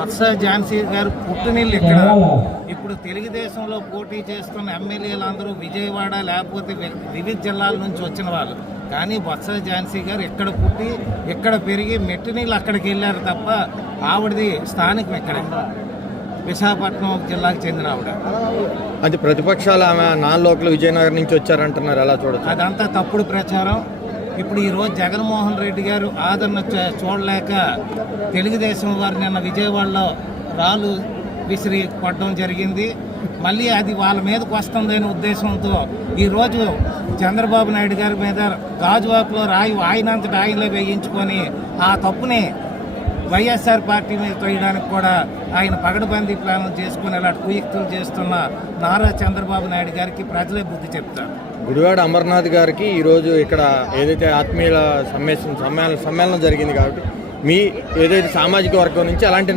వత్స ఝాన్సీ గారు పుట్టినిల్లు ఇక్కడ. ఇప్పుడు తెలుగుదేశంలో పోటీ చేస్తున్న ఎమ్మెల్యేలందరూ విజయవాడ లేకపోతే వివిధ జిల్లాల నుంచి వచ్చిన వాళ్ళు. కానీ వత్స ఝాన్సీ గారు ఇక్కడ పుట్టి ఇక్కడ పెరిగి మెట్టినీళ్ళు అక్కడికి వెళ్ళారు తప్ప ఆవిడది స్థానికం ఇక్కడ విశాఖపట్నం జిల్లాకు చెందిన ఆవిడ. అది ప్రతిపక్షాలు ఆమె నాన్ లోకల్ విజయనగరం నుంచి వచ్చారంటున్నారు, ఎలా చూడచ్చు? అదంతా తప్పుడు ప్రచారం. ఇప్పుడు ఈరోజు జగన్మోహన్ రెడ్డి గారు ఆదరణ చూడలేక తెలుగుదేశం వారు నిన్న విజయవాడలో రాళ్ళు విసిరి పడడం జరిగింది. మళ్ళీ అది వాళ్ళ మీదకి వస్తుందనే ఉద్దేశంతో ఈరోజు చంద్రబాబు నాయుడు గారి మీద గాజువాకులో రాయి ఆయనంతటి ఆయనలో వేయించుకొని ఆ తప్పుని వైఎస్ఆర్ పార్టీ మీద తోయడానికి కూడా ఆయన పగడబందీ ప్లాన్ చేసుకుని అలాంటి కుయుక్తులు చేస్తున్న నారా చంద్రబాబు నాయుడు గారికి ప్రజలే బుద్ధి చెప్తారు. గుడివాడ అమర్నాథ్ గారికి ఈరోజు ఇక్కడ ఏదైతే ఆత్మీయుల సమ్మేళనం జరిగింది కాబట్టి మీ ఏదైతే సామాజిక వర్గం నుంచి అలాంటి